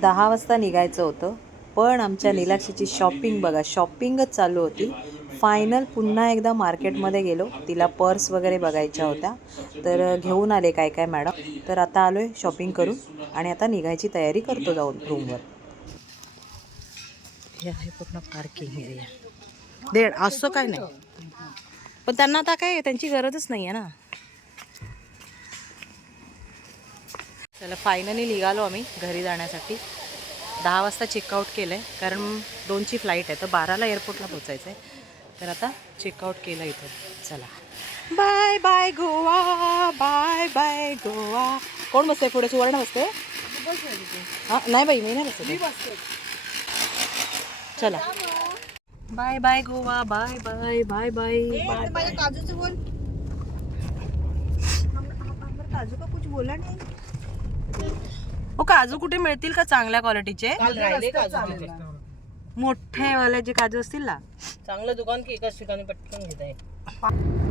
दहा वाजता निघायचं होतं पण आमच्या निलाक्षीची शॉपिंग बघा शॉपिंगच चालू होती. फायनल पुन्हा एकदा मार्केटमध्ये गेलो. तिला पर्स वगैरे बघायच्या होत्या. तर घेऊन आले काय काय मॅडम. तर आता आलो आहे शॉपिंग करून आणि आता निघायची तयारी करतो जाऊन रूमवर हे आहे पूर्ण पार्किंग एरिया देड असं काय नाही. पण त्यांना आता काय त्यांची गरजच नाही आहे ना. चला फायनली निघालो आम्ही घरी जाण्यासाठी. दहा वाजता चेकआउट केलं आहे कारण दोनची फ्लाईट आहे तर बाराला एअरपोर्टला पोचायचं आहे तर आता चेकआउट केलं इथं. चला. Bye bye Goa bye bye Goa कोण बसते पुढे? सुवर्ण बसते हां नाही बाई मी नाही बसते. चला. Bye bye Goa bye bye bye bye bye काजूचं बोल. काजू का कुछ बोला नाही. हो काजू कुठे मिळतील का चांगल्या क्वालिटीचे मोठे वाले जे काजू असतील ना. चांगलं दुकान की एकाच ठिकाणी पटकन घेत आहे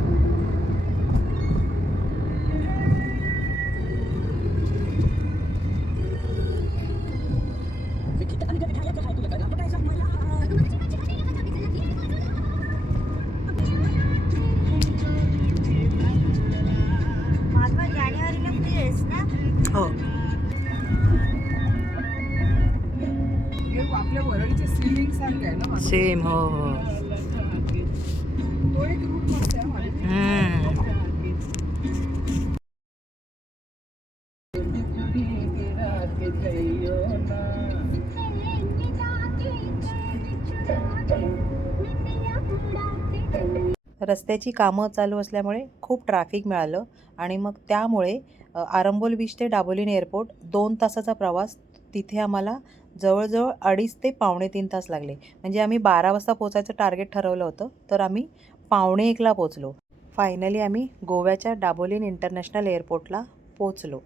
रस्त्याची कामं चालू असल्यामुळे खूप ट्रॅफिक मिळालं आणि मग त्यामुळे आरंबोल बीच ते डाबोलीन एअरपोर्ट दोन तासाचा प्रवास तिथे आम्हाला जवळजवळ अडीच ते पावणे तीन तास लागले. म्हणजे आम्ही बारा वाजता पोचायचं टार्गेट ठरवलं होतं तर आम्ही पावणे एकला पोचलो फायनली आम्ही गोव्याच्या डाबोलीन इंटरनॅशनल एअरपोर्टला पोचलो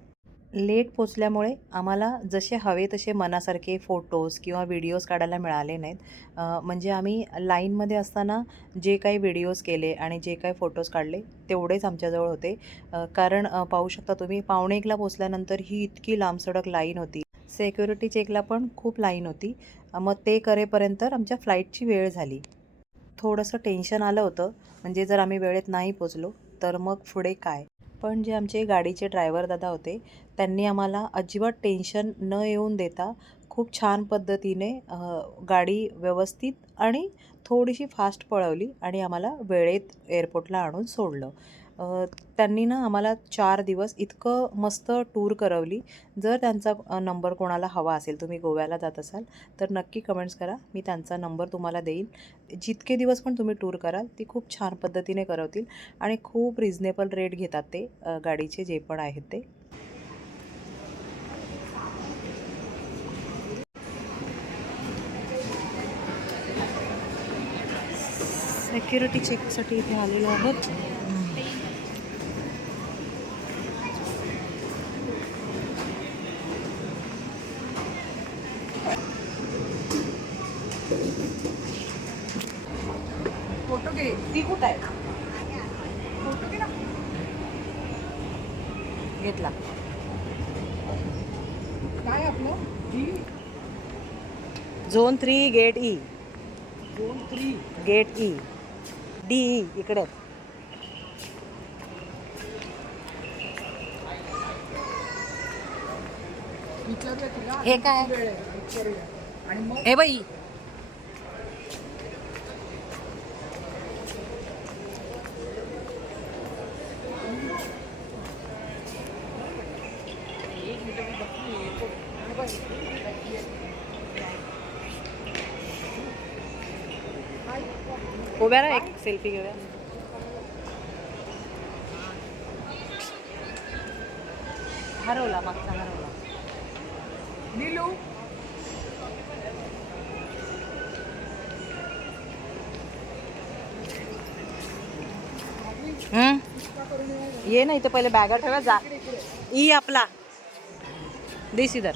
लेट पोचल्यामुळे आम्हाला जसे हवे तसे मनासारखे फोटोज किंवा व्हिडिओज काढायला मिळाले नाहीत. म्हणजे आम्ही लाईनमध्ये असताना जे काही व्हिडिओज केले आणि जे काही फोटोज काढले तेवढेच आमच्याजवळ होते. कारण पाहू शकता तुम्ही पावणे एकला पोचल्यानंतर ही इतकी लांबसडक लाईन होती. सेक्युरिटी चेकला पण खूप लाईन होती. मग ते करेपर्यंत आमच्या फ्लाईटची वेळ झाली. थोडंसं टेन्शन आलं होतं. म्हणजे जर आम्ही वेळेत नाही पोचलो तर मग पुढे काय? पण जे आमचे गाडीचे ड्रायव्हर दादा होते त्यांनी आम्हाला अजिबात टेन्शन न येऊन देता खूप छान पद्धतीने गाडी व्यवस्थित आणि थोडीशी फास्ट पळवली आणि आम्हाला वेळेत एअरपोर्टला आणून सोडलं. त्यांनी ना आम्हाला चार दिवस इतकं मस्त टूर करवली. जर त्यांचा नंबर कोणाला हवा असेल तुम्ही गोव्याला जात असाल तर नक्की कमेंट्स करा. मी त्यांचा नंबर तुम्हाला देईन. जितके दिवस पण तुम्ही टूर कराल ती खूप छान पद्धतीने करवतील आणि खूप रिझनेबल रेट घेतात ते गाडीचे जे पण आहेत ते. सेक्युरिटी चेकसाठी इथे आलेलो आहोत. कुठं आहे? घेतला. काय आपलं? Zone three gate E. दोन three. Gate E. D E इकडे हे काय? हे बाई. उभ्या राहा एक सेल्फी घेऊया हरवला मागचा हरवला नीलू. ये ना इथे पहिले बॅगा ठेवा जा. ई आपला. दिस इधर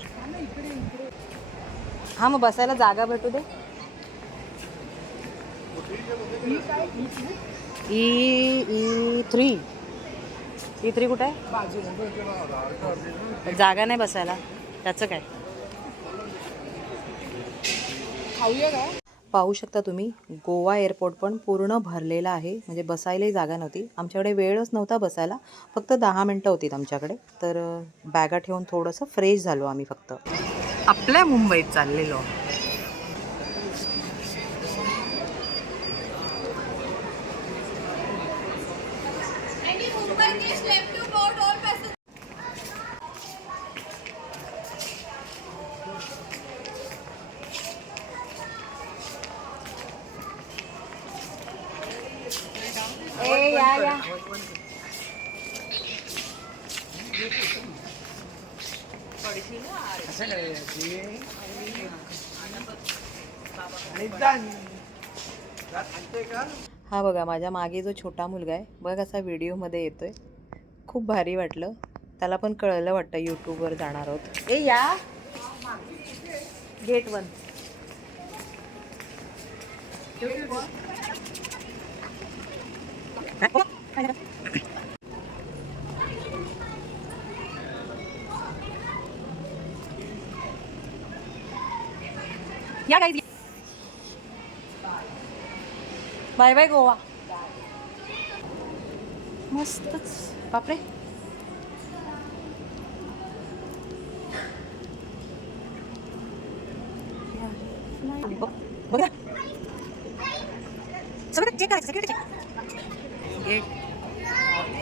हा मग बसायला जागा भेटू दे. E E three. E three कुठे? आहे जागा नाही बसायला. त्याचं काय? खाऊया का? पाहू शकता तुम्ही गोवा एअरपोर्ट पण पूर्ण भरलेला आहे. म्हणजे बसायलाही जागा नव्हती. आमच्याकडे वेळच नव्हता बसायला. फक्त दहा मिनटं होतीत आमच्याकडे. तर बॅगा ठेवून थोडंसं फ्रेश झालो आम्ही फक्त. आपल्या मुंबईत चाललेलो. हा बघा माझ्या मागे जो छोटा मुलगा आहे बघ असा व्हिडिओमध्ये येतोय. खूप भारी वाटलं. त्याला पण कळलं वाटतं यूट्यूबवर जाणार आहोत. ए या. गेट वन या गाईज बाय बाय गोवा मस्तच. बापरे.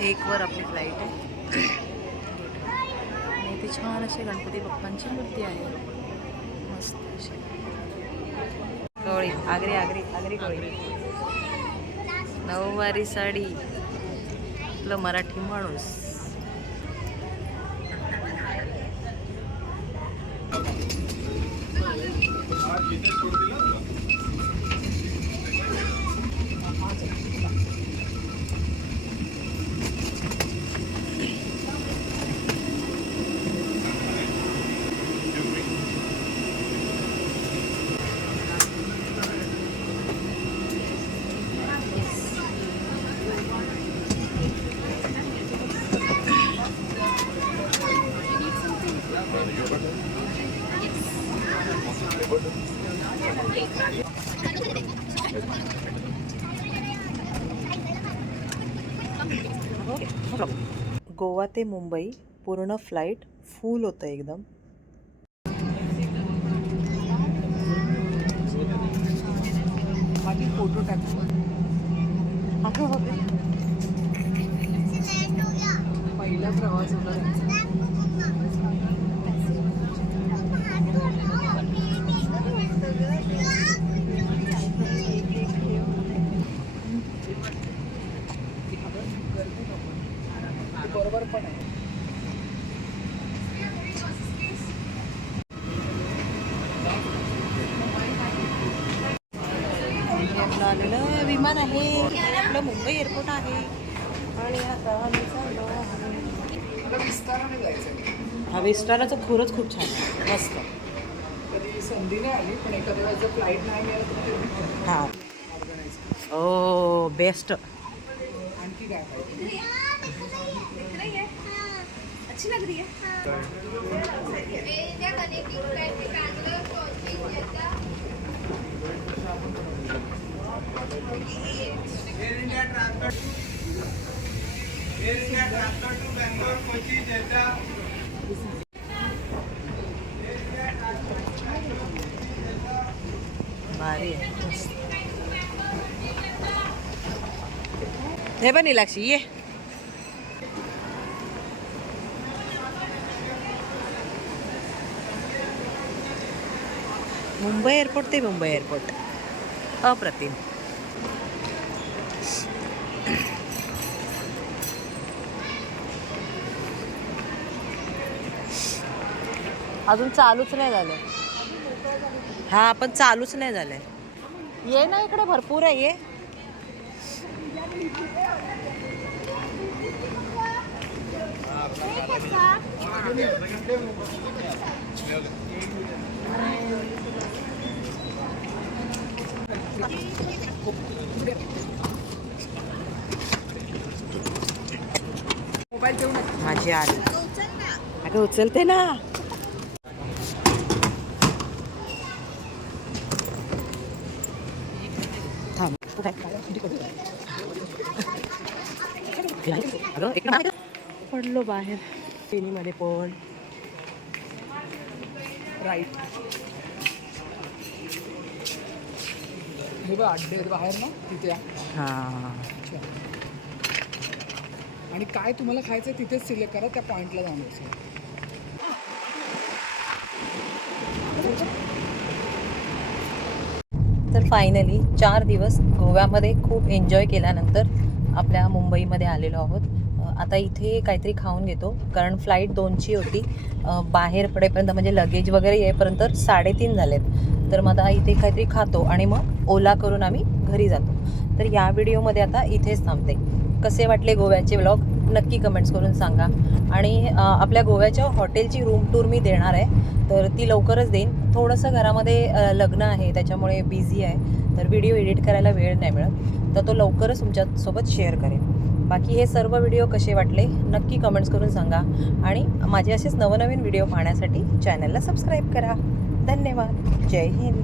एकवर एक वर आपली फ्लाईट आहे. आणि इथे छान असे गणपती बाप्पांची मूर्ती आहे. मस्त अशी. गवळी आगरी आगरी आगरी गवळी. नऊवारी साडी. आपलं मराठी माणूस. गोवा ते मुंबई पूर्ण फ्लाईट फुल होतं एकदम. माझी फोटो टाकतो पहिला प्रवास होता त्यांचा बरोबर पण आहे आपलं आलेलं विमान आहे आणि आपलं मुंबई एअरपोर्ट आहे आणि आता आम्ही चाललो विस्ताराने जायचं हा विस्ताराचं खरंच खूप छान आहे. मस्त. कधी संधी नाही आली पण एखाद्या वेळेस जर फ्लाईट नाही मिळालं तर ते हा. ऑर्गनाईज ओ बेस्ट आणखी काय पाहिजे. हे हे पण निलाक्षी ये. मुंबई एअरपोर्ट ते मुंबई एअरपोर्ट अप्रतिम. अजून चालूच नाही झालं हा पण चालूच नाही झालंय. ये ना इकडे भरपूर आहे ये. माझी आली अगं उचलते ना. पडलो बाहेर. ट्रेनीमध्ये पण राईट हे बघ अड्डे बाहेर ना तिथे. हां. आणि काय तुम्हाला खायचं तिथेच सिलेक्ट करा त्या पॉईंटला जाऊन बसा. तर फायनली चार दिवस गोव्यामध्ये खूप एन्जॉय केल्यानंतर आपल्या मुंबईमध्ये आलेलो आहोत. आता इथे काहीतरी खाऊन घेतो. कारण फ्लाईट दोनची होती. बाहेर पडेपर्यंत म्हणजे लगेज वगैरे येईपर्यंत साडेतीन झालेत. तर मग आता इथे काहीतरी खातो आणि मग ओला करून आम्ही घरी जातो. तर या व्हिडिओमध्ये आता इथेच थांबते. कसे वाटले गोव्याचे ब्लॉग नक्की कमेंट्स करून सांगा. आणि आपल्या गोव्याच्या हॉटेलची रूम टूर मी देणार आहे. तर ती लवकरच देईन. थोडंसं घरामध्ये लग्न आहे त्याच्यामुळे बिझी आहे. तर व्हिडिओ एडिट करायला वेळ नाही मिळत. तर तो लवकरच तुमच्यासोबत शेअर करेन. बाकी हे सर्व व्हिडिओ कसे वाटले नक्की कमेंट्स करून सांगा. आणि माझे असेच नवनवीन व्हिडिओ पाहण्यासाठी चॅनलला सबस्क्राईब करा. धन्यवाद. जय हिंद.